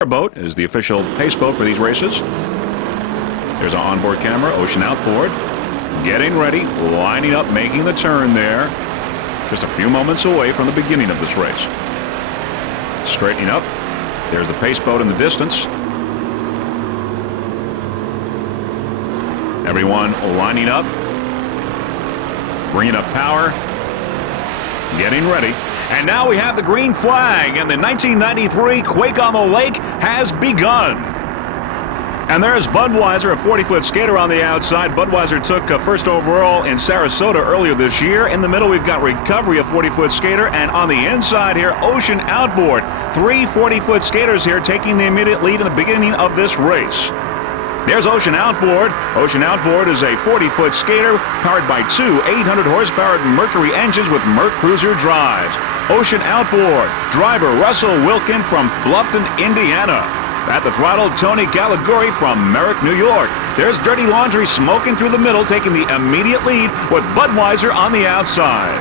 Powerboat is the official pace boat for these races. There's our onboard camera, Ocean Outboard, getting ready, lining up, making the turn there. Just a few moments away from the beginning of this race. Straightening up. There's the pace boat in the distance. Everyone lining up, bringing up power, getting ready. And now we have the green flag, and the 1993 Quake on the Lake has begun. And there's Budweiser, a 40-foot skater on the outside. Budweiser took first overall in Sarasota earlier this year. In the middle, we've got Recovery, a 40-foot skater. And on the inside here, Ocean Outboard. 3 40-foot skaters here taking the immediate lead in the beginning of this race. There's Ocean Outboard. Ocean Outboard is a 40-foot skater powered by 2 800-horsepower Mercury engines with Merc Cruiser drives. Ocean Outboard, driver Russell Wilkin from Bluffton, Indiana. At the throttle, Tony Caliguri from Merrick, New York. There's Dirty Laundry smoking through the middle, taking the immediate lead with Budweiser on the outside.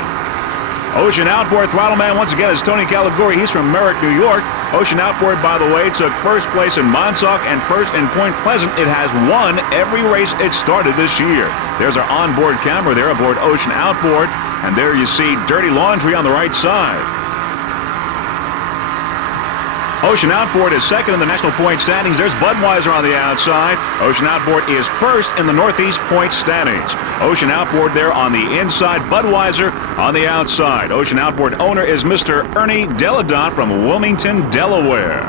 Ocean Outboard throttle man once again is Tony Caliguri. He's from Merrick, New York. Ocean Outboard, by the way, took first place in Montauk and first in Point Pleasant. It has won every race it started this year. There's our onboard camera there aboard Ocean Outboard. And there you see Dirty Laundry on the right side. Ocean Outboard is second in the national point standings. There's Budweiser on the outside. Ocean Outboard is first in the Northeast point standings. Ocean Outboard there on the inside. Budweiser on the outside. Ocean Outboard owner is Mr. Ernie Deladon from Wilmington, Delaware.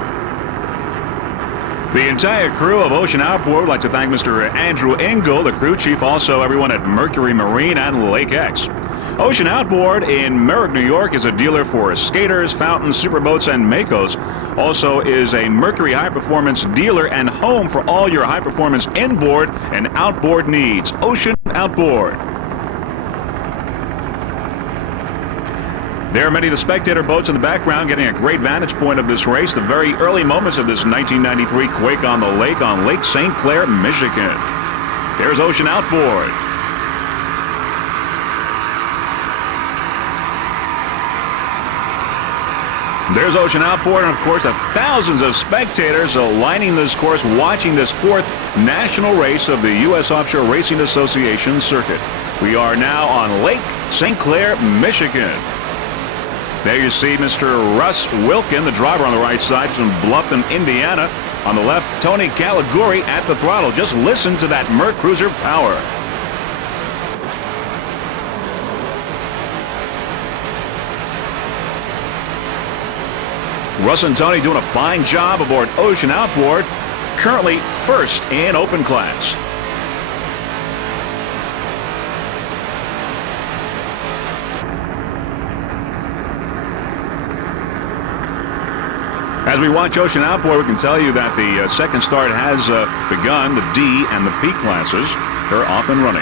The entire crew of Ocean Outboard would like to thank Mr. Andrew Engel, the crew chief, also everyone at Mercury Marine and Lake X. Ocean Outboard in Merrick, New York is a dealer for skaters, fountains, superboats, and Makos. Also is a Mercury High Performance dealer and home for all your high performance inboard and outboard needs. Ocean Outboard. There are many of the spectator boats in the background getting a great vantage point of this race. The very early moments of this 1993 Quake on the Lake on Lake St. Clair, Michigan. There's Ocean Outboard. There's Ocean Outboard, and of course, thousands of spectators lining this course, watching this 4th national race of the U.S. Offshore Racing Association circuit. We are now on Lake St. Clair, Michigan. There you see Mr. Russ Wilkin, the driver on the right side from Bluffton, Indiana. On the left, Tony Caliguri at the throttle. Just listen to that Merc Cruiser power. Russ and Tony doing a fine job aboard Ocean Outboard, currently first in open class. As we watch Ocean Outboard, we can tell you that the second start has begun. The D and the P classes are off and running.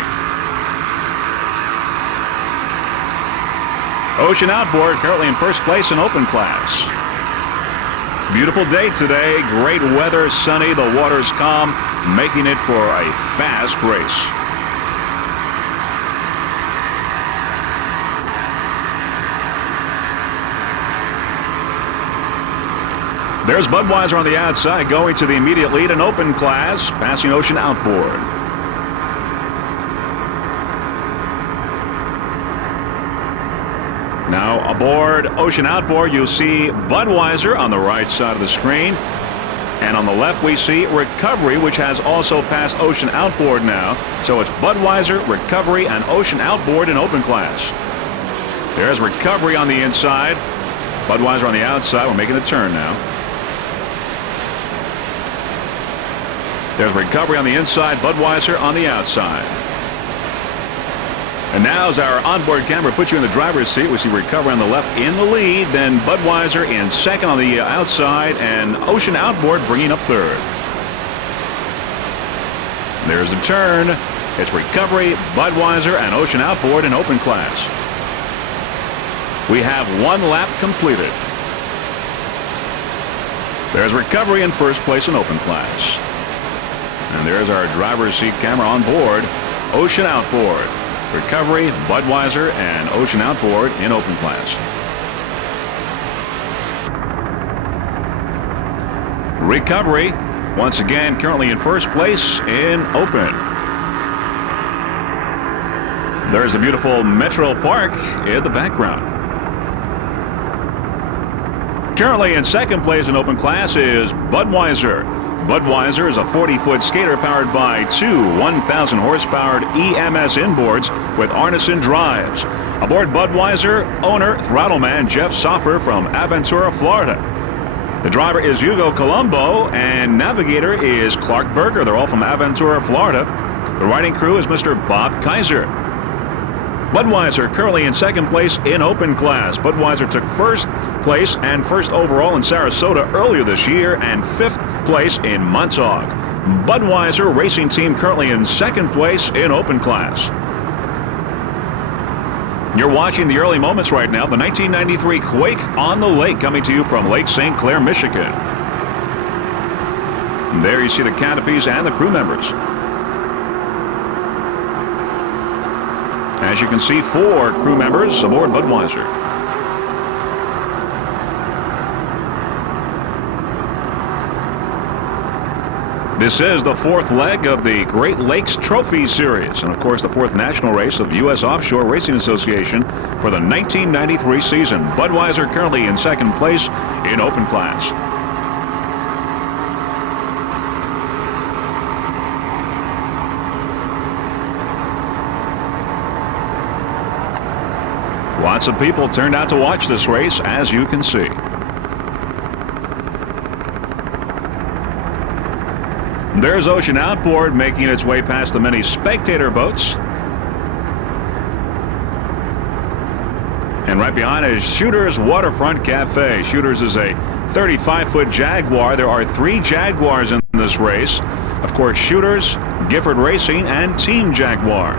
Ocean Outboard currently in first place in open class. Beautiful day today, great weather, sunny, the water's calm, making it for a fast race. There's Budweiser on the outside, going to the immediate lead in open class, passing Ocean Outboard. Now aboard Ocean Outboard, you'll see Budweiser on the right side of the screen. And on the left, we see Recovery, which has also passed Ocean Outboard now. So it's Budweiser, Recovery, and Ocean Outboard in open class. There's Recovery on the inside. Budweiser on the outside. We're making the turn now. There's Recovery on the inside, Budweiser on the outside. And now as our onboard camera puts you in the driver's seat, we see Recovery on the left in the lead, then Budweiser in second on the outside, and Ocean Outboard bringing up third. There's the turn. It's Recovery, Budweiser, and Ocean Outboard in open class. We have 1 lap completed. There's Recovery in first place in open class. And there's our driver's seat camera on board, Ocean Outboard. Recovery, Budweiser, and Ocean Outboard in open class. Recovery, once again, currently in first place in open. There's a beautiful Metro Park in the background. Currently in second place in open class is Budweiser. Budweiser is a 40-foot skater powered by two 1,000 horsepower EMS inboards with Arneson drives. Aboard Budweiser, owner, throttleman Jeff Soffer from Aventura, Florida. The driver is Hugo Colombo, and navigator is Clark Berger. They're all from Aventura, Florida. The riding crew is Mr. Bob Kaiser. Budweiser currently in second place in open class. Budweiser took first place and first overall in Sarasota earlier this year and fifth place in Montauk. Budweiser racing team currently in second place in open class. You're watching the early moments right now. The 1993 Quake on the Lake coming to you from Lake St. Clair, Michigan. And there you see the canopies and the crew members. As you can see, 4 crew members aboard Budweiser. This is the 4th leg of the Great Lakes Trophy Series, and of course the 4th national race of U.S. Offshore Racing Association for the 1993 season. Budweiser currently in second place in open class. Lots of people turned out to watch this race, as you can see. There's Ocean Outboard making its way past the many spectator boats. And right behind is Shooter's Waterfront Cafe. Shooter's is a 35-foot Jaguar. There are 3 Jaguars in this race. Of course, Shooter's, Gifford Racing, and Team Jaguar.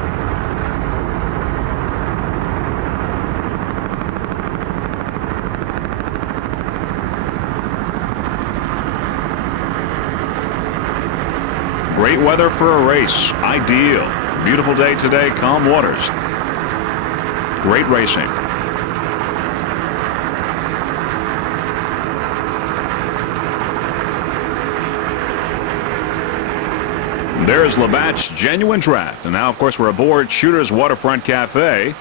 Great weather for a race. Ideal. Beautiful day today. Calm waters. Great racing. There's Labatt's Genuine Draft. And now, of course, we're aboard Shooter's Waterfront Cafe.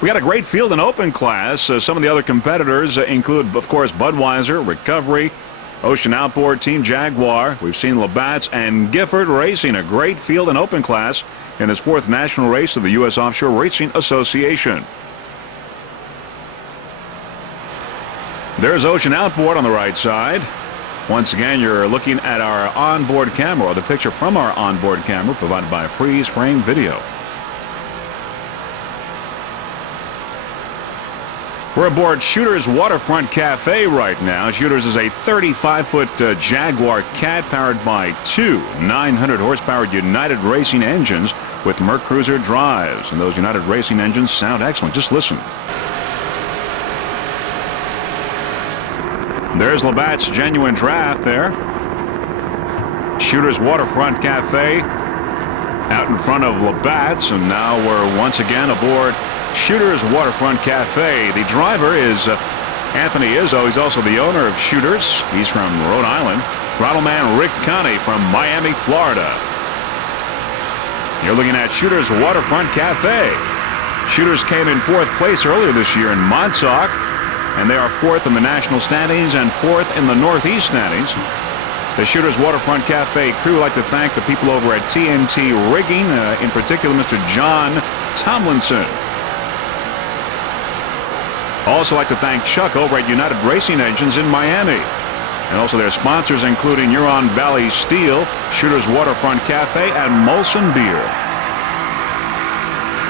We got a great field in open class. Some of the other competitors include, of course, Budweiser, Recovery, Ocean Outboard, Team Jaguar. We've seen Labatt's and Gifford Racing. A great field in open class in this 4th national race of the U.S. Offshore Racing Association. There's Ocean Outboard on the right side. Once again, you're looking at our onboard camera, or the picture from our onboard camera provided by Freeze Frame Video. We're aboard Shooter's Waterfront Cafe right now. Shooter's is a 35-foot Jaguar Cat powered by 2 900-horsepower United Racing engines with Merc Cruiser drives. And those United Racing engines sound excellent. Just listen. There's Labatt's Genuine Draft there. Shooter's Waterfront Cafe out in front of Labatt's. And now we're once again aboard Shooter's Waterfront Cafe. The driver is Anthony Izzo. He's also the owner of Shooter's. He's from Rhode Island. Throttleman Rick Connie from Miami, Florida. You're looking at Shooter's Waterfront Cafe. Shooters came in 4th place earlier this year in Montauk, and they are 4th in the national standings and 4th in the Northeast standings. The Shooter's Waterfront Cafe crew would like to thank the people over at TNT Rigging, in particular Mr. John Tomlinson. Also like to thank Chuck over at United Racing Engines in Miami. And also their sponsors including Huron Valley Steel, Shooter's Waterfront Cafe, and Molson Beer.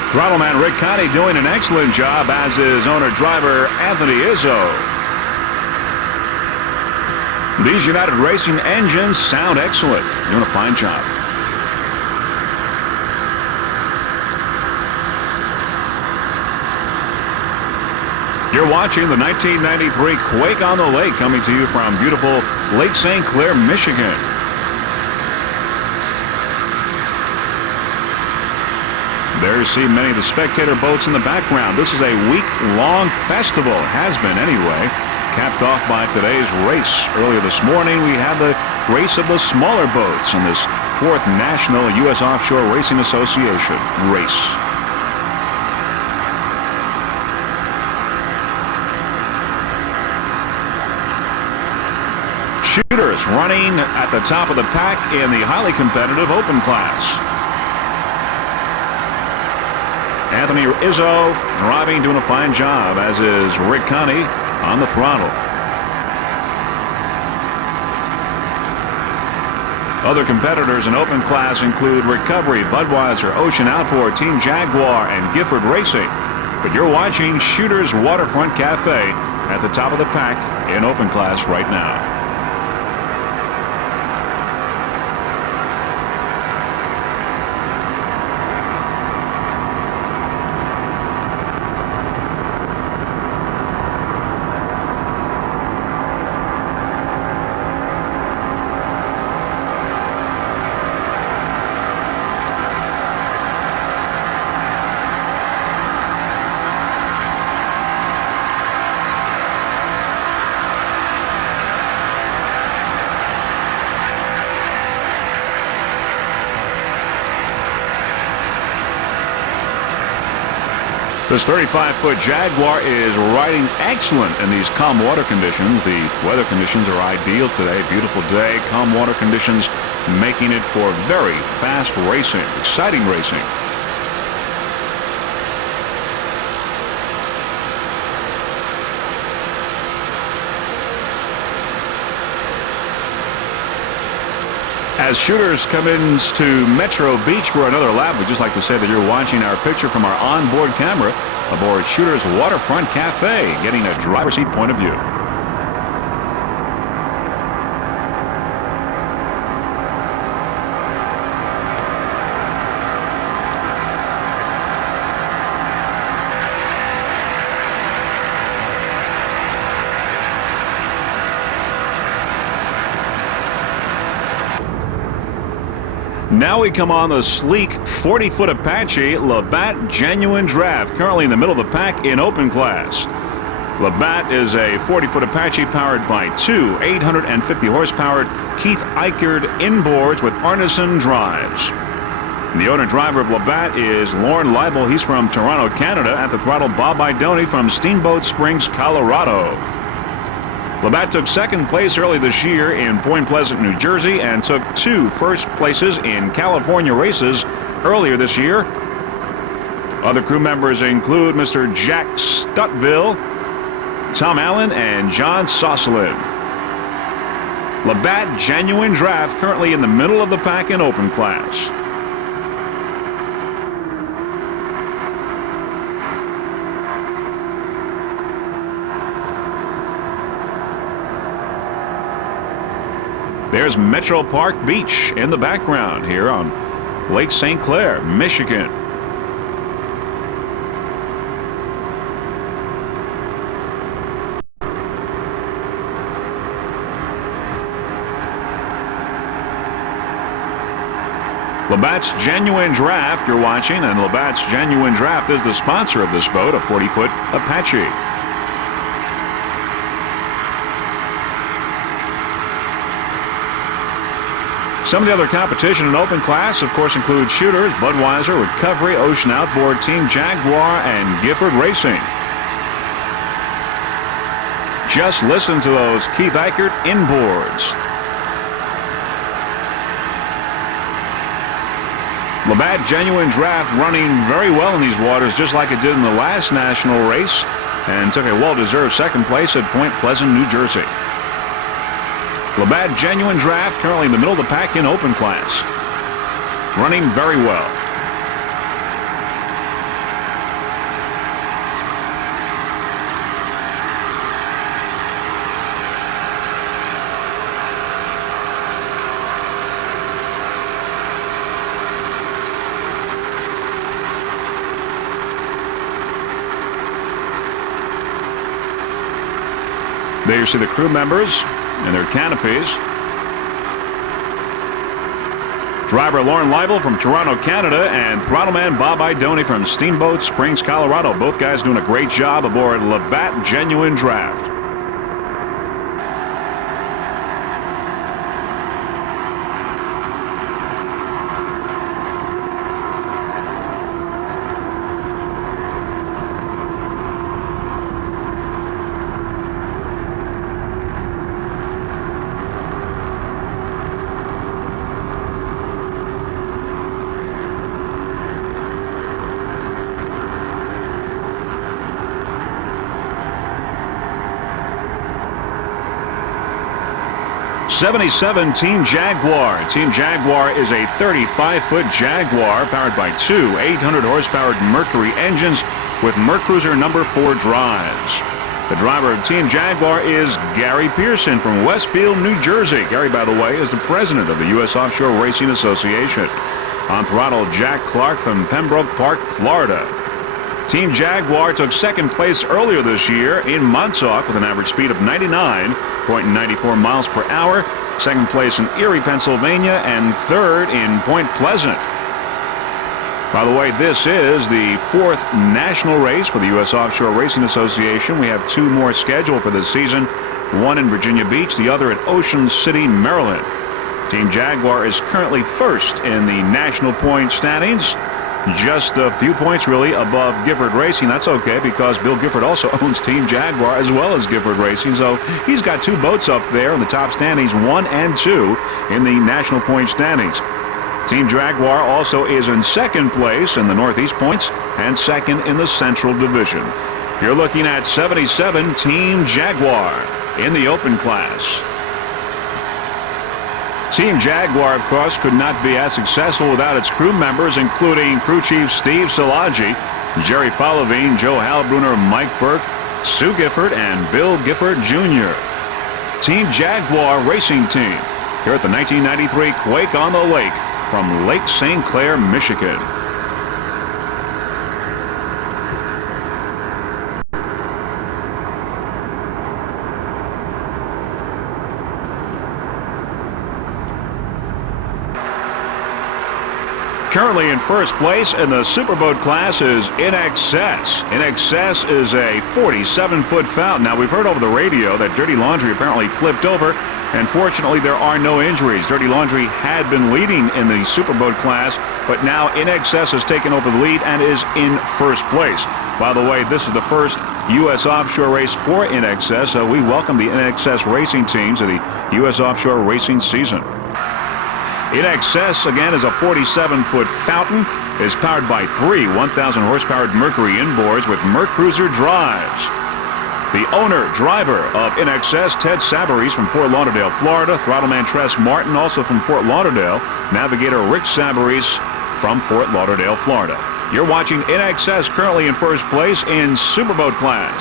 Throttleman Rick Connie doing an excellent job, as is owner-driver Anthony Izzo. These United Racing engines sound excellent. Doing a fine job. You're watching the 1993 Quake on the Lake coming to you from beautiful Lake St. Clair, Michigan. There you see many of the spectator boats in the background. This is a week-long festival, has been anyway, capped off by today's race. Earlier this morning, we had the race of the smaller boats in this 4th National U.S. Offshore Racing Association race. Shooters running at the top of the pack in the highly competitive open class. Anthony Izzo driving, doing a fine job, as is Rick Connie on the throttle. Other competitors in open class include Recovery, Budweiser, Ocean Outboard, Team Jaguar, and Gifford Racing. But you're watching Shooters Waterfront Cafe at the top of the pack in open class right now. This 35-foot Jaguar is riding excellent in these calm water conditions. The weather conditions are ideal today. Beautiful day. Calm water conditions making it for very fast racing, exciting racing. As Shooters come into Metro Beach for another lap, we'd just like to say that you're watching our picture from our onboard camera aboard Shooters Waterfront Cafe, getting a driver's seat point of view. Now we come on the sleek 40-foot Apache Labatt Genuine Draft, currently in the middle of the pack in open class. Labatt is a 40-foot Apache powered by two 850-horsepower Keith Eichert inboards with Arneson drives. The owner-driver of Labatt is Lauren Leibel. He's from Toronto, Canada. At the throttle, Bob Idoni from Steamboat Springs, Colorado. Labatt took second place early this year in Point Pleasant, New Jersey, and took two first places in California races earlier this year. Other crew members include Mr. Jack Stuttville, Tom Allen, and John Sosselin. Labatt Genuine Draft currently in the middle of the pack in open class. There's Metro Park Beach in the background here on Lake St. Clair, Michigan. Labatt's Genuine Draft you're watching, and Labatt's Genuine Draft is the sponsor of this boat, a 40-foot Apache. Some of the other competition in open class, of course, include Shooters, Budweiser, Recovery, Ocean Outboard, Team Jaguar, and Gifford Racing. Just listen to those Keith Eichert inboards. Labatt Genuine Draft running very well in these waters, just like it did in the last national race, and took a well-deserved second place at Point Pleasant, New Jersey. Labatt Genuine Draft currently in the middle of the pack in open class. Running very well. There you see the crew members and their canopies. Driver Lauren Leibel from Toronto, Canada, and throttleman Bob Idoni from Steamboat Springs, Colorado. Both guys doing a great job aboard Labatt Genuine Draft. 77 Team Jaguar. Team Jaguar is a 35-foot Jaguar powered by two 800-horsepower Mercury engines with Mercruiser number 4 drives. The driver of Team Jaguar is Gary Pearson from Westfield, New Jersey. Gary, by the way, is the president of the U.S. Offshore Racing Association. On throttle, Jack Clark from Pembroke Park, Florida. Team Jaguar took second place earlier this year in Montauk with an average speed of 99.94 miles per hour. Second place in Erie, Pennsylvania, and third in Point Pleasant. By the way, this is the 4th national race for the U.S. Offshore Racing Association. We have 2 more scheduled for this season, one in Virginia Beach, the other at Ocean City, Maryland. Team Jaguar is currently first in the national point standings, just a few points really above Gifford Racing. That's okay because Bill Gifford also owns Team Jaguar as well as Gifford Racing, so he's got 2 boats up there in the top standings, 1 and 2 in the national point standings. Team Jaguar also is in second place in the Northeast points and second in the Central Division. You're looking at 77 Team Jaguar in the open class. Team Jaguar, of course, could not be as successful without its crew members, including crew chief Steve Szilagyi, Jerry Followine, Joe Halbruner, Mike Burke, Sue Gifford, and Bill Gifford Jr. Team Jaguar Racing Team here at the 1993 Quake on the Lake from Lake St. Clair, Michigan. Currently in first place in the Superboat class is In Excess. In Excess is a 47-foot fountain. Now, we've heard over the radio that Dirty Laundry apparently flipped over, and fortunately there are no injuries. Dirty Laundry had been leading in the Superboat class, but now In Excess has taken over the lead and is in first place. By the way, this is the first U.S. offshore race for In Excess, so we welcome the In Excess racing teams to the U.S. offshore racing season. In Excess, again, is a 47-foot fountain. Is powered by 3 1,000-horsepower Mercury inboards with Mercruiser drives. The owner, driver of In Excess, Ted Savarese from Fort Lauderdale, Florida. Throttleman Tress Martin, also from Fort Lauderdale. Navigator Rick Savarese from Fort Lauderdale, Florida. You're watching In Excess, currently in first place in Superboat class.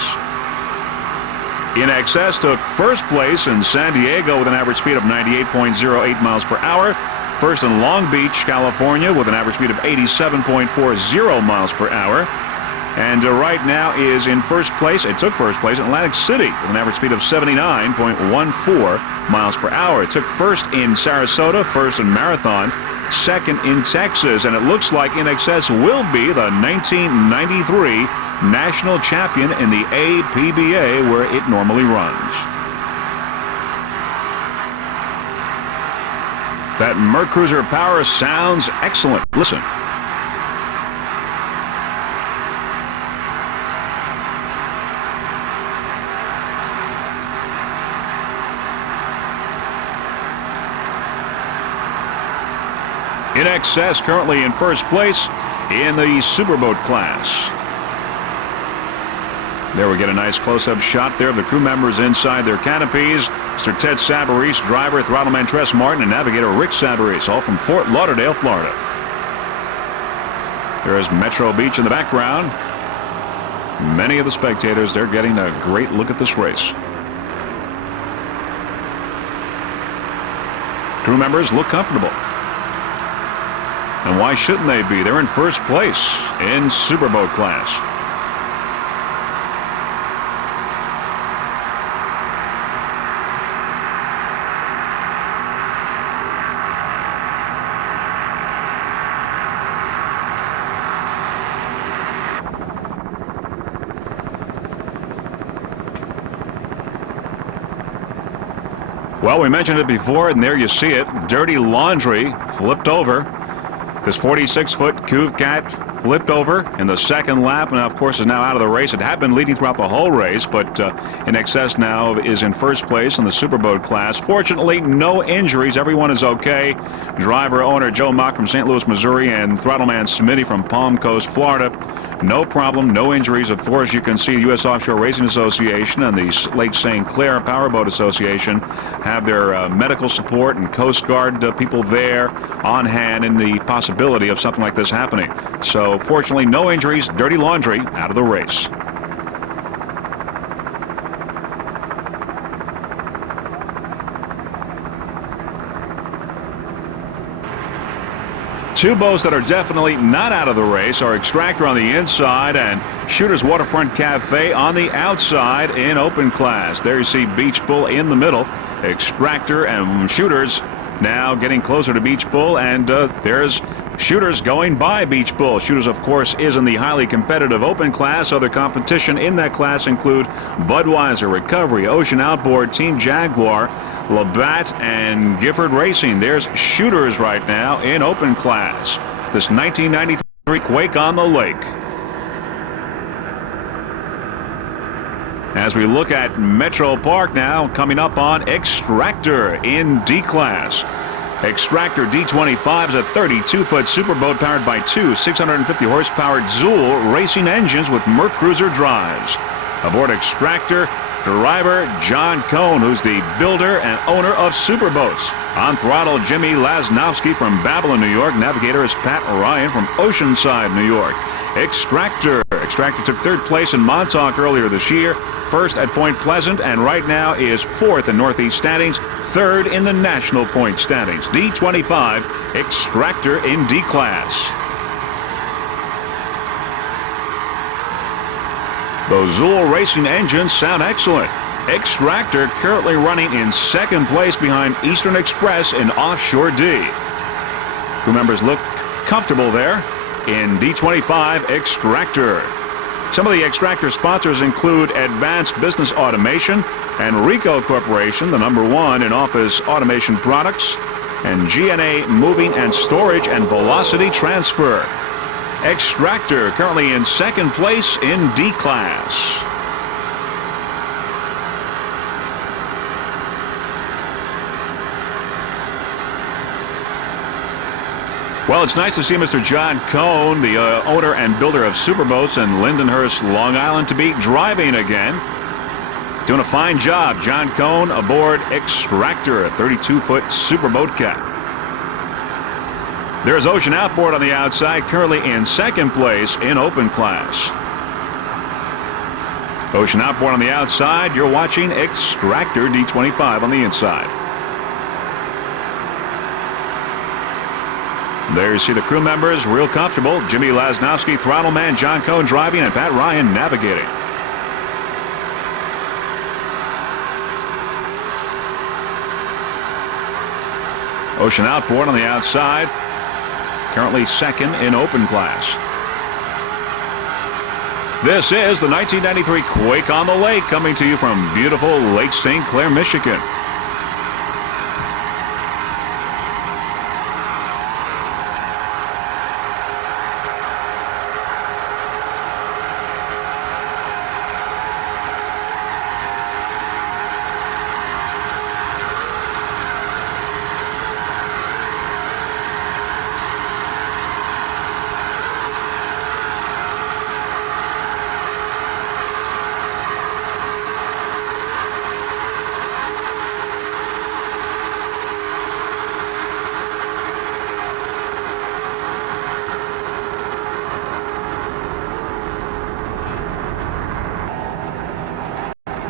In Excess took first place in San Diego with an average speed of 98.08 miles per hour. First in Long Beach, California with an average speed of 87.40 miles per hour. And right now is in first place, it took first place in Atlantic City with an average speed of 79.14 miles per hour. It took first in Sarasota, first in Marathon, second in Texas. And it looks like In Excess will be the 1993 national champion in the APBA where it normally runs. That Mercruiser power sounds excellent. Listen. In Excess currently in first place in the Superboat class. There we get a nice close-up shot there of the crew members inside their canopies. Mr. Ted Savarese, driver, Throttleman Tress Martin, and navigator Rick Savarese, all from Fort Lauderdale, Florida. There is Metro Beach in the background. Many of the spectators, they're getting a great look at this race. Crew members look comfortable. And why shouldn't they be? They're in first place in Superboat class. Well, we mentioned it before, and there you see it. Dirty Laundry flipped over. This 46-foot Coupe Cat flipped over in the second lap, and of course is now out of the race. It had been leading throughout the whole race, but In Excess now is in first place in the Superboat class. Fortunately, no injuries. Everyone is okay. Driver owner Joe Mock from St. Louis, Missouri, and Throttleman Smitty from Palm Coast, Florida. No problem, no injuries. Of course, you can see the U.S. Offshore Racing Association and the Lake St. Clair Powerboat Association have their medical support and Coast Guard people there on hand in the possibility of something like this happening. So, fortunately, no injuries. Dirty laundry out of the race. Two boats that are definitely not out of the race are Extractor on the inside and Shooter's Waterfront Cafe on the outside in open class. There you see Beach Bull in the middle. Extractor and Shooters now getting closer to Beach Bull, and there's Shooters going by Beach Bull. Shooters, of course, is in the highly competitive open class. Other competition in that class include Budweiser, Recovery, Ocean Outboard, Team Jaguar, Labatt, and Gifford Racing. There's Shooters right now in open class. This 1993 Quake on the lake. As we look at Metro Park now, coming up on Extractor in D class. Extractor D25 is a 32-foot superboat powered by two 650-horsepower Zool racing engines with Merc Cruiser drives. Aboard Extractor, driver John Cohn, who's the builder and owner of Superboats. On throttle, Jimmy Lasnowski from Babylon, New York. Navigator is Pat Ryan from Oceanside, New York. Extractor took third place in Montauk earlier this year, first at Point Pleasant, and right now is fourth in Northeast standings, third in the national point standings. D25 Extractor in D class. Those Zool racing engines sound excellent. Extractor currently running in second place behind Eastern Express in Offshore D. Crew members look comfortable there in D25 Extractor. Some of the Extractor sponsors include Advanced Business Automation and Ricoh Corporation, the #1 in office automation products, and GNA Moving and Storage and Velocity Transfer. Extractor currently in second place in D class. Well, it's nice to see Mr. John Cohn, the owner and builder of Superboats in Lindenhurst, Long Island, to be driving again. Doing a fine job. John Cohn aboard Extractor, a 32-foot superboat cat. There's Ocean Outboard on the outside, currently in second place in open class. Ocean Outboard on the outside. You're watching Extractor D25 on the inside. There you see the crew members, real comfortable. Jimmy Lasnowski, throttle man, John Cohn driving, and Pat Ryan navigating. Ocean Outboard on the outside, currently second in open class. This is the 1993 Quake on the Lake, coming to you from beautiful Lake St. Clair, Michigan.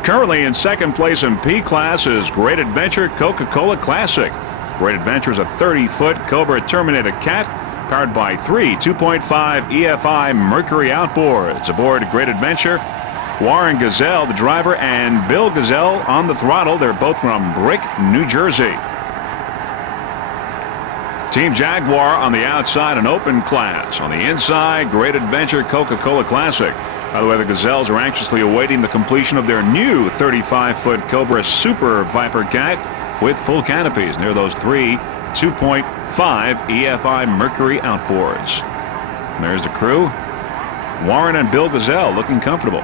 Currently in second place in P class is Great Adventure Coca-Cola Classic. Great Adventure is a 30-foot Cobra Terminator cat powered by three 2.5 EFI Mercury outboards. Aboard Great Adventure, Warren Gazelle, the driver, and Bill Gazelle on the throttle. They're both from Brick, New Jersey. Team Jaguar on the outside, an open class. On the inside, Great Adventure Coca-Cola Classic. By the way, the Gazelles are anxiously awaiting the completion of their new 35-foot Cobra Super Viper cat with full canopies. And they're those three 2.5 EFI Mercury outboards. And there's the crew. Warren and Bill Gazelle looking comfortable.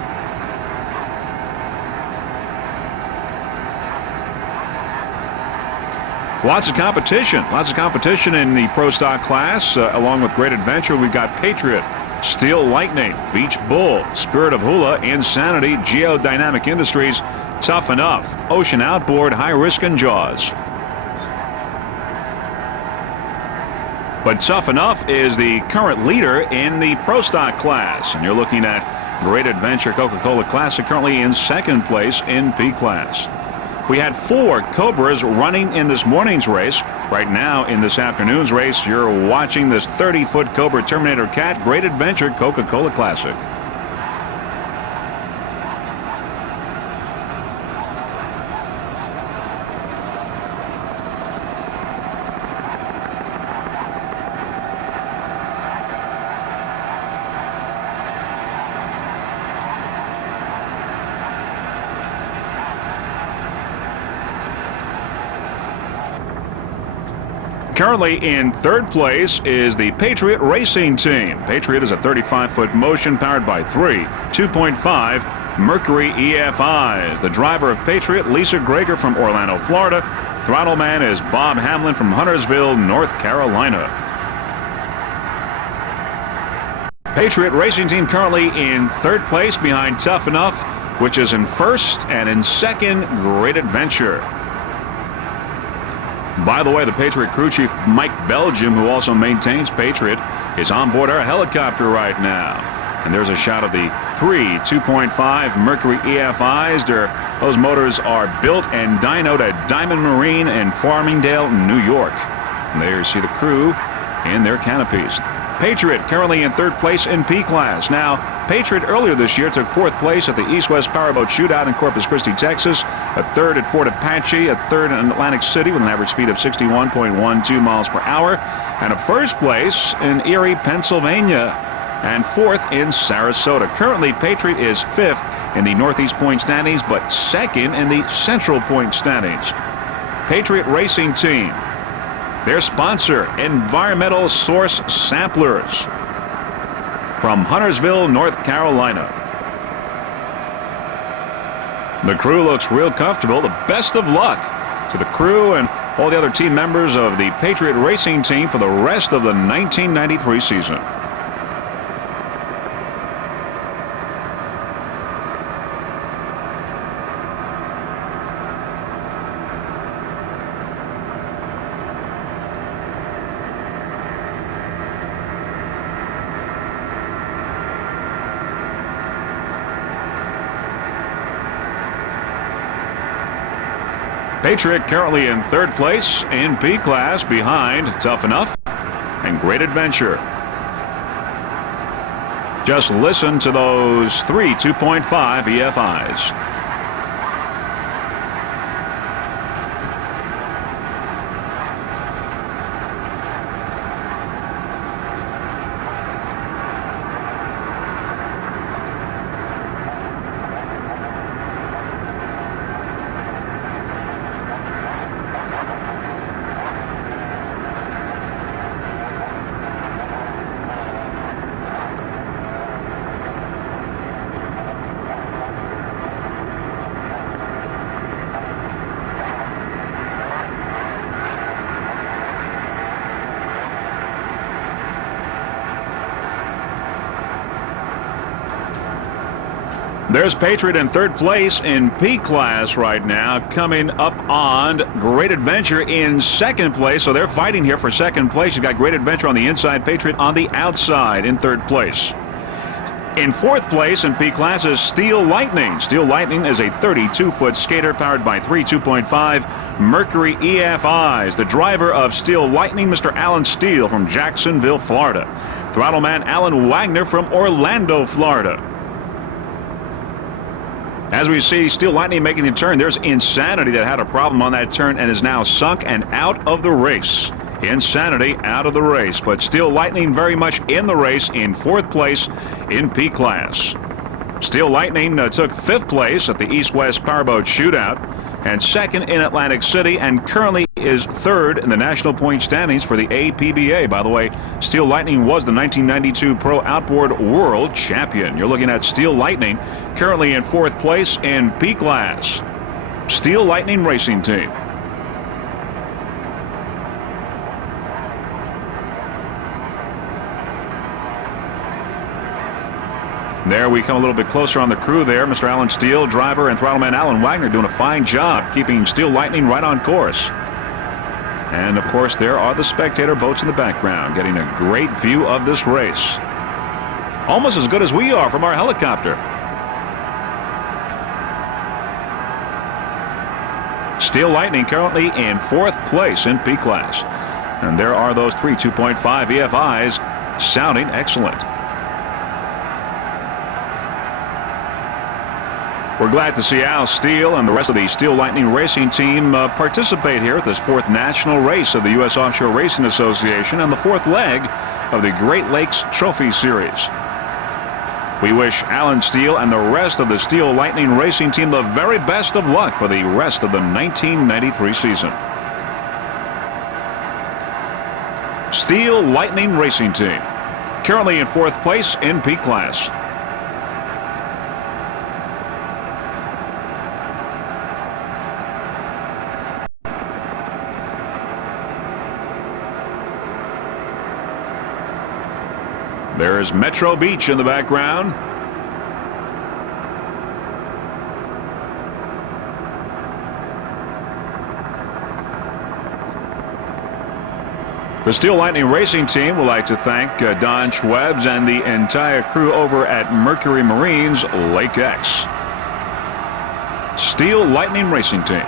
Lots of competition in the Pro Stock class. Along with Great Adventure, we've got Patriot, Steel Lightning, Beach Bull, Spirit of Hula, Insanity, Geodynamic Industries, Tough Enough, Ocean Outboard, High Risk, and Jaws. But Tough Enough is the current leader in the Pro Stock class. And you're looking at Great Adventure Coca-Cola Classic currently in second place in P class. We had 4 Cobras running in this morning's race. Right now in this afternoon's race, you're watching this 30-foot Cobra Terminator Cat Great Adventure Coca-Cola Classic. Currently in third place is the Patriot Racing Team. Patriot is a 35-foot motion powered by 3 2.5 Mercury EFIs. The driver of Patriot, Lisa Greger from Orlando, Florida. Throttle man is Bob Hamlin from Huntersville, North Carolina. Patriot Racing Team currently in third place behind Tough Enough, which is in first, and in second, Great Adventure. By the way, the Patriot crew chief, Mike Belgium, who also maintains Patriot, is on board our helicopter right now. And there's a shot of the 3 2.5 Mercury EFIs. Those motors are built and dynoed at Diamond Marine in Farmingdale, New York. And there you see the crew in their canopies. Patriot currently in third place in P class. Now, Patriot earlier this year took fourth place at the East-West Powerboat Shootout in Corpus Christi, Texas, a third at Fort Apache, a third in Atlantic City with an average speed of 61.12 miles per hour, and a first place in Erie, Pennsylvania, and fourth in Sarasota. Currently, Patriot is fifth in the Northeast Point standings, but second in the Central Point standings. Patriot Racing Team. Their sponsor, Environmental Source Samplers from Huntersville, North Carolina. The crew looks real comfortable. The best of luck to the crew and all the other team members of the Patriot Racing Team for the rest of the 1993 season. Patriot currently in third place in P class behind Tough Enough and Great Adventure. Just listen to those 3 2.5 EFIs. There's Patriot in third place in P class right now, coming up on Great Adventure in second place. So they're fighting here for second place. You've got Great Adventure on the inside, Patriot on the outside in third place. In fourth place in P class is Steel Lightning. Steel Lightning is a 32-foot skater powered by 3 2.5 Mercury EFIs. The driver of Steel Lightning, Mr. Alan Steele from Jacksonville, Florida. Throttle man Alan Wagner from Orlando, Florida. As we see Steel Lightning making the turn, there's Insanity that had a problem on that turn and is now sunk and out of the race. Insanity out of the race, but Steel Lightning very much in the race in fourth place in P class. Steel Lightning took fifth place at the East-West Powerboat Shootout and second in Atlantic City, and currently is third in the national point standings for the APBA. By the way, Steel Lightning was the 1992 Pro Outboard World Champion. You're looking at Steel Lightning currently in fourth place in P class. Steel Lightning Racing Team. There we come a little bit closer on the crew there. Mr. Alan Steele, driver, and throttle-man Alan Wagner doing a fine job keeping Steel Lightning right on course. And, of course, there are the spectator boats in the background getting a great view of this race. Almost as good as we are from our helicopter. Steel Lightning currently in 4th place in P class. And there are those three 2.5 EFIs sounding excellent. We're glad to see Al Steele and the rest of the Steel Lightning racing team participate here at this 4th national race of the U.S. Offshore Racing Association and the 4th leg of the Great Lakes Trophy Series. We wish Alan Steele and the rest of the Steel Lightning racing team the very best of luck for the rest of the 1993 season. Steel Lightning racing team, currently in 4th place in P class. There's Metro Beach in the background. The Steel Lightning racing team would like to thank Don Schwebs and the entire crew over at Mercury Marine's Lake X. Steel Lightning racing team.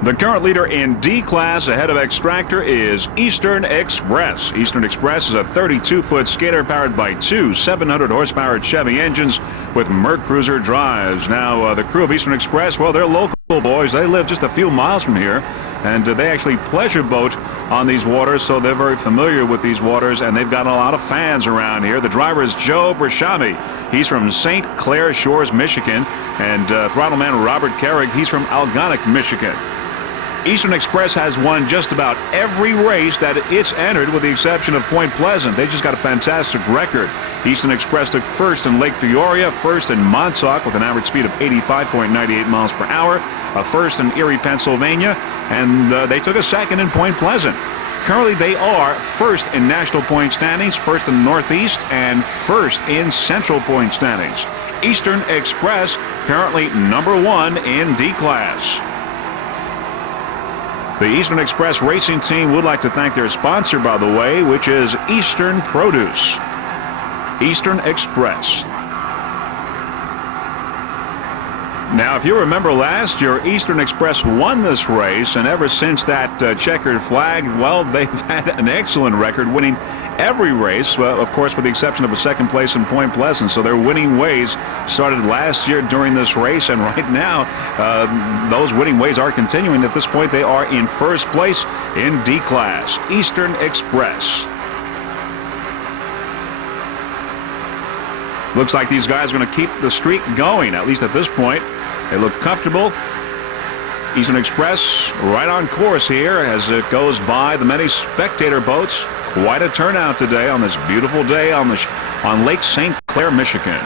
The current leader in D class ahead of Extractor is Eastern Express. Eastern Express is a 32-foot skater powered by two 700-horsepower Chevy engines with Merc Cruiser drives. Now, the crew of Eastern Express, well, they're local boys. They live just a few miles from here, and they actually pleasure boat on these waters, so they're very familiar with these waters, and they've got a lot of fans around here. The driver is Joe Brashami. He's from St. Clair Shores, Michigan, and throttleman Robert Carrick, he's from Algonac, Michigan. Eastern Express has won just about every race that it's entered with the exception of Point Pleasant. They just got a fantastic record. Eastern Express took first in Lake Peoria, first in Montauk with an average speed of 85.98 miles per hour, a first in Erie, Pennsylvania, and they took a second in Point Pleasant. Currently, they are first in national point standings, first in the Northeast, and first in central point standings. Eastern Express currently #1 in D class. The Eastern Express racing team would like to thank their sponsor, by the way, which is Eastern Produce. Eastern Express. Now, if you remember last year, Eastern Express won this race, and ever since that checkered flag, well, they've had an excellent record, winning every race, well, of course, with the exception of a second place in Point Pleasant. So their winning ways started last year during this race, and right now, those winning ways are continuing. At this point, they are in first place in D class. Eastern Express. Looks like these guys are going to keep the streak going, at least at this point. They look comfortable. Eastern Express right on course here as it goes by the many spectator boats. Quite a turnout today on this beautiful day on Lake St. Clair, Michigan.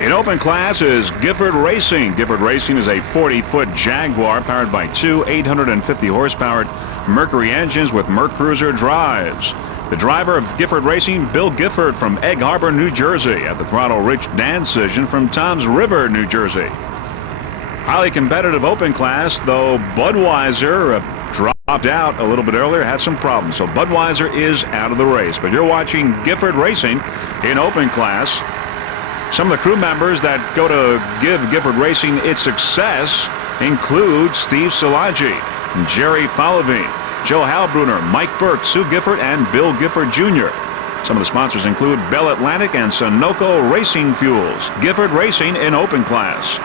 In open class is Gifford Racing. Gifford Racing is a 40-foot Jaguar powered by two 850-horsepower Mercury engines with Mercruiser drives. The driver of Gifford Racing, Bill Gifford from Egg Harbor, New Jersey. At the throttle, Rich Dancision from Toms River, New Jersey. Highly competitive open class, though Budweiser dropped out a little bit earlier, had some problems. So Budweiser is out of the race. But you're watching Gifford Racing in open class. Some of the crew members that go to give Gifford Racing its success include Steve Szilagyi, Jerry Falvey, Joe Halbrunner, Mike Burke, Sue Gifford, and Bill Gifford Jr. Some of the sponsors include Bell Atlantic and Sunoco Racing Fuels. Gifford Racing in open class.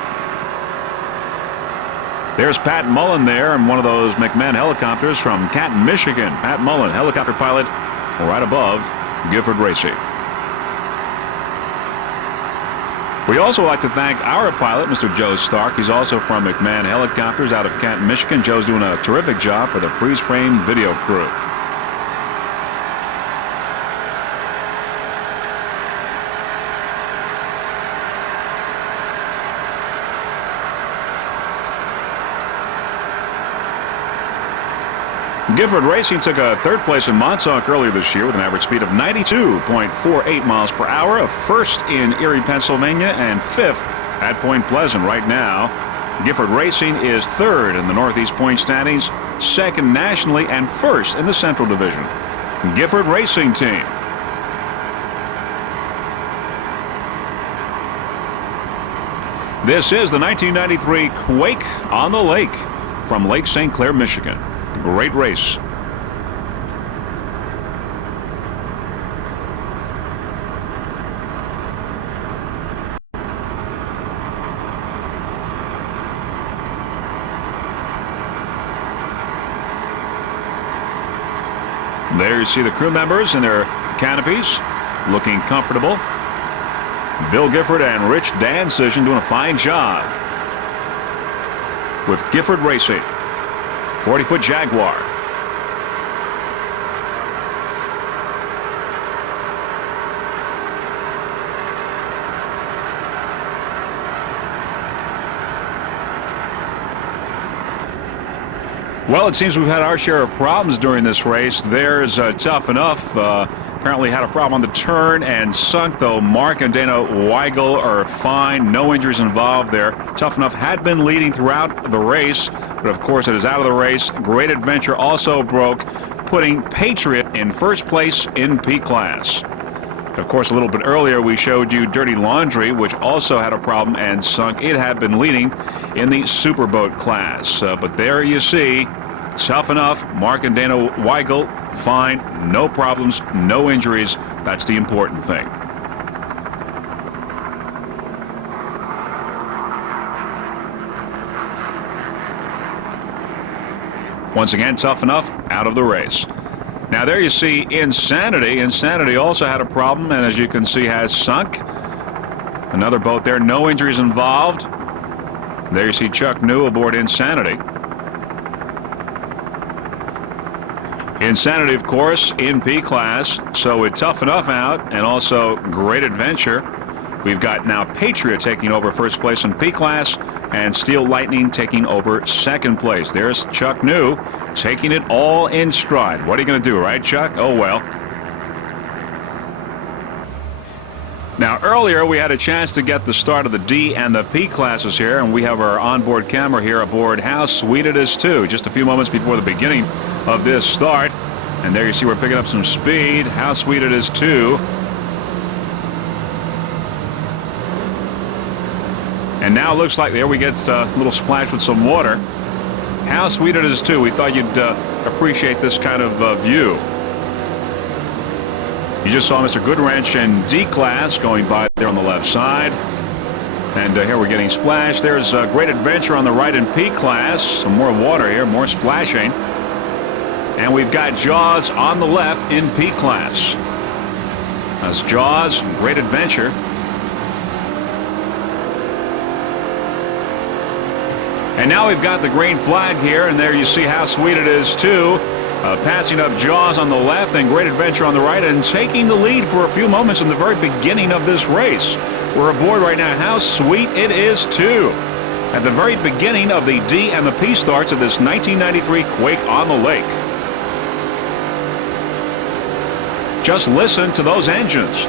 There's Pat Mullen there in one of those McMahon helicopters from Canton, Michigan. Pat Mullen, helicopter pilot, right above Gifford Racing. We also like to thank our pilot, Mr. Joe Stark. He's also from McMahon Helicopters out of Canton, Michigan. Joe's doing a terrific job for the freeze frame video crew. Gifford Racing took a third place in Montauk earlier this year with an average speed of 92.48 miles per hour, a first in Erie, Pennsylvania, and fifth at Point Pleasant. Right now, Gifford Racing is third in the Northeast point standings, second nationally, and first in the Central Division. Gifford Racing team. This is the 1993 Quake on the Lake from Lake St. Clair, Michigan. Great race. There you see the crew members in their canopies, looking comfortable. Bill Gifford and Rich Dancision doing a fine job with Gifford Racing. 40-foot Jaguar. Well, it seems we've had our share of problems during this race. There's Tough Enough. Apparently had a problem on the turn and sunk, though. Mark and Dana Weigel are fine. No injuries involved there. Tough Enough had been leading throughout the race, but of course it is out of the race. Great Adventure also broke, putting Patriot in first place in P class. Of course, a little bit earlier we showed you Dirty Laundry, which also had a problem and sunk. It had been leading in the Superboat class. But there you see, Tough Enough, Mark and Dana Weigel, fine, no problems, no injuries. That's the important thing. Once again, Tough Enough out of the race. Now there you see Insanity. Insanity also had a problem, and as you can see has sunk. Another boat there, no injuries involved. There you see Chuck New aboard Insanity. Insanity, of course, in P class, so with Tough Enough out and also Great Adventure, we've got now Patriot taking over first place in P class and Steel Lightning taking over second place. There's Chuck New taking it all in stride. What are you going to do, right, Chuck? Oh, well. Now, earlier we had a chance to get the start of the D and the P classes here, and we have our onboard camera here aboard. How sweet it is, too. Just a few moments before the beginning of this start, and there you see we're picking up some speed. How sweet it is, too. And now it looks like there we get a little splash with some water. How sweet it is, too. We thought you'd appreciate this kind of view. You just saw Mr. Goodwrench in D class going by there on the left side. And here we're getting splashed. There's Great Adventure on the right in P class. Some more water here, more splashing. And we've got Jaws on the left in P class. That's Jaws, Great Adventure. And now we've got the green flag here, and there you see how sweet it is, too. Passing up Jaws on the left and Great Adventure on the right, and taking the lead for a few moments in the very beginning of this race. We're aboard right now. How sweet it is, too. At the very beginning of the D and the P starts of this 1993 Quake on the Lake. Just listen to those engines.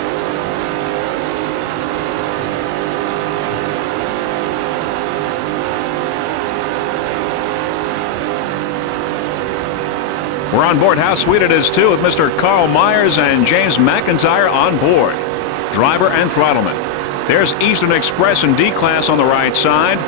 We're on board How Sweet It Is, too, with Mr. Carl Myers and James McIntyre on board. Driver and throttleman. There's Eastern Express in D class on the right side.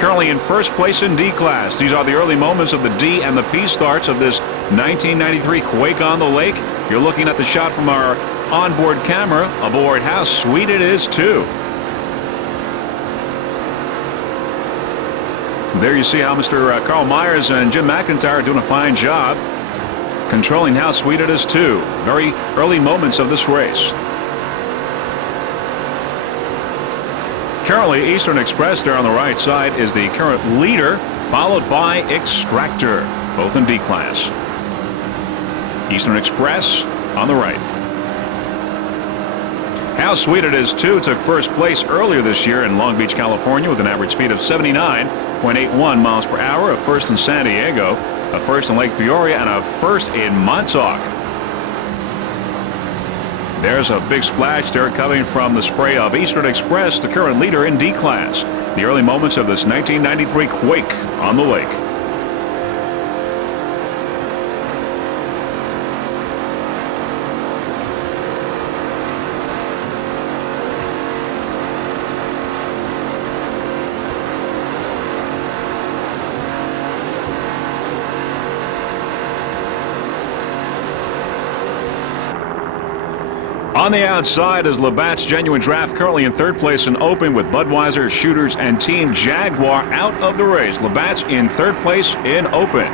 Currently in first place in D class. These are the early moments of the D and the P starts of this 1993 Quake on the Lake. You're looking at the shot from our onboard camera aboard How Sweet It Is, too. There you see how Mr. Carl Myers and Jim McIntyre are doing a fine job controlling How Sweet It Is, too. Very early moments of this race. Currently, Eastern Express there on the right side is the current leader, followed by Extractor, both in D class. Eastern Express on the right. How Sweet It Is, too, took first place earlier this year in Long Beach, California, with an average speed of 79.81 miles per hour, a first in San Diego, a first in Lake Peoria, and a first in Montauk. There's a big splash there coming from the spray of Eastern Express, the current leader in D class. The early moments of this 1993 Quake on the Lake. On the outside is Labatt's Genuine Draft, currently in third place in open, with Budweiser, Shooters, and Team Jaguar out of the race. Labatt's in third place in open.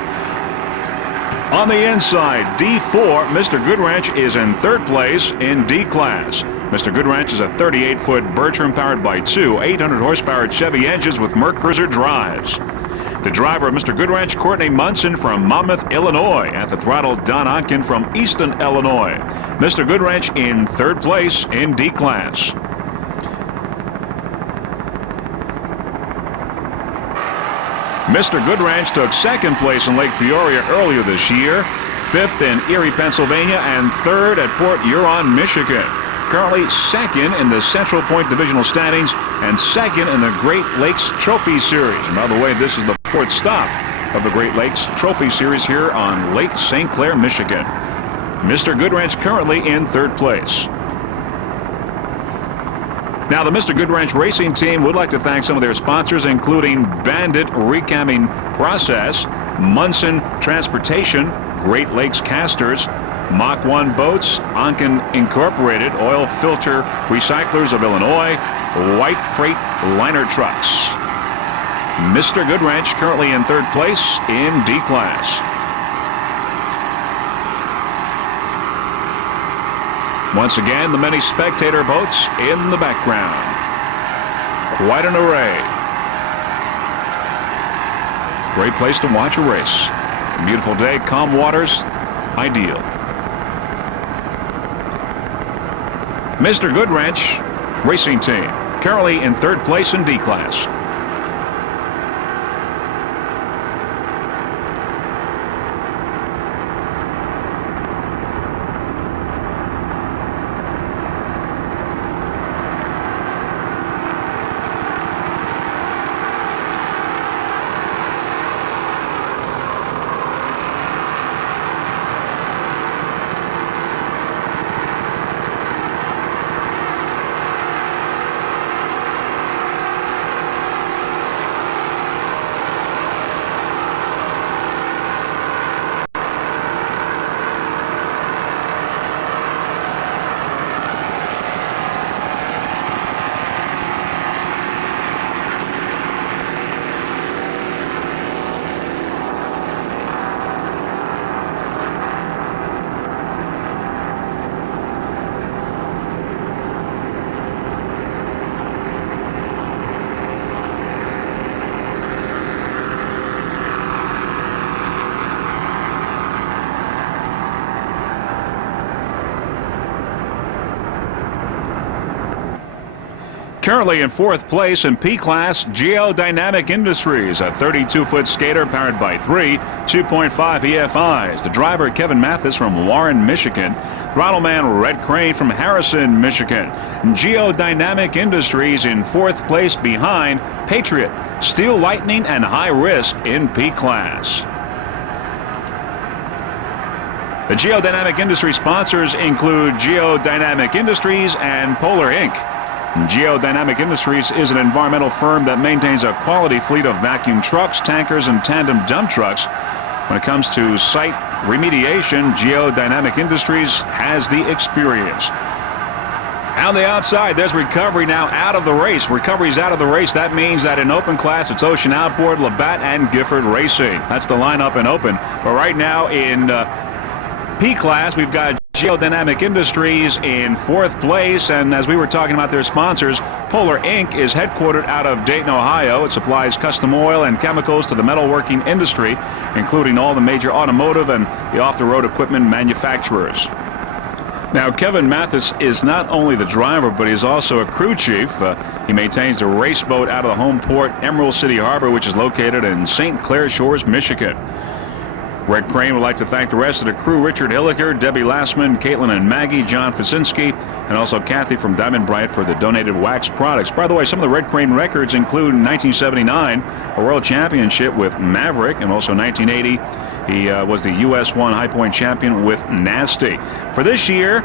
On the inside, D4, Mr. Goodranch is in third place in D class. Mr. Goodranch is a 38-foot Bertram powered by two 800-horsepower Chevy engines with Merc Cruiser drives. The driver of Mr. Goodranch, Courtney Munson from Monmouth, Illinois. At the throttle, Don Onken from Easton, Illinois. Mr. Goodranch in third place in D class. Mr. Goodranch took second place in Lake Peoria earlier this year, fifth in Erie, Pennsylvania, and third at Port Huron, Michigan. Currently second in the Central Point Divisional standings and second in the Great Lakes Trophy Series. And by the way, this is the fourth stop of the Great Lakes Trophy Series here on Lake St. Clair, Michigan. Mr. Goodranch currently in third place. Now, the Mr. Goodranch Racing Team would like to thank some of their sponsors, including Bandit Recamming Process, Munson Transportation, Great Lakes Casters, Mach 1 Boats, Onken Incorporated, Oil Filter Recyclers of Illinois, White Freight Liner Trucks. Mr. Goodranch currently in third place in D class. Once again, the many spectator boats in the background. Quite an array. Great place to watch a race. A beautiful day, calm waters, ideal. Mr. Goodranch Racing Team, currently in third place in D class. Currently in fourth place in P-Class, Geodynamic Industries, a 32-foot skater powered by three 2.5 EFIs. The driver, Kevin Mathis from Warren, Michigan. Throttle man, Red Crane from Harrison, Michigan. Geodynamic Industries in fourth place behind Patriot, Steel Lightning, and High Risk in P-Class. The Geodynamic Industry sponsors include Geodynamic Industries and Polar Inc. Geodynamic Industries is an environmental firm that maintains a quality fleet of vacuum trucks, tankers, and tandem dump trucks. When it comes to site remediation, Geodynamic Industries has the experience. On the outside, there's Recovery now out of the race. Recovery's out of the race. That means that in open class, it's Ocean Outboard, Labatt, and Gifford Racing. That's the lineup in open. But right now in P-Class, we've got Geodynamic Industries in fourth place, and as we were talking about their sponsors, Polar Inc. is headquartered out of Dayton, Ohio. It supplies custom oil and chemicals to the metalworking industry, including all the major automotive and the off-the-road equipment manufacturers. Now, Kevin Mathis is not only the driver, but he's also a crew chief. He maintains a race boat out of the home port, Emerald City Harbor, which is located in St. Clair Shores, Michigan. Red Crane would like to thank the rest of the crew, Richard Hilliker, Debbie Lassman, Caitlin and Maggie, John Fasinski, and also Kathy from Diamond Bright for the donated wax products. By the way, some of the Red Crane records include 1979, a world championship with Maverick, and also 1980, he was the US 1 High Point champion with Nasty. For this year,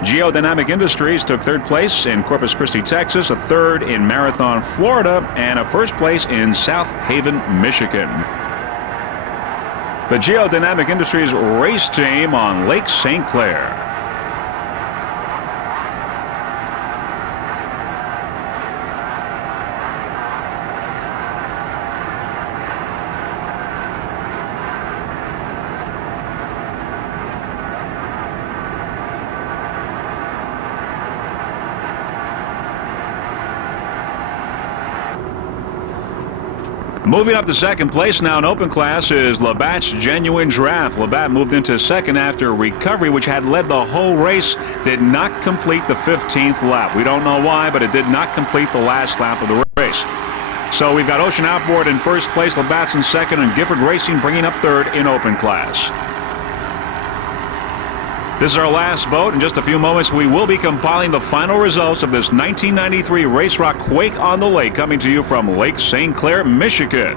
Geodynamic Industries took third place in Corpus Christi, Texas, a third in Marathon, Florida, and a first place in South Haven, Michigan. The Geodynamic Industries race team on Lake St. Clair. Moving up to second place now in open class is Labatt's Genuine Giraffe. Labatt moved into second after Recovery, which had led the whole race, did not complete the 15th lap. We don't know why, but it did not complete the last lap of the race. So we've got Ocean Outboard in first place, Labatt's in second, and Gifford Racing bringing up third in open class. This is our last boat. In just a few moments, we will be compiling the final results of this 1993 Race Rock Quake on the Lake, coming to you from Lake St. Clair, Michigan.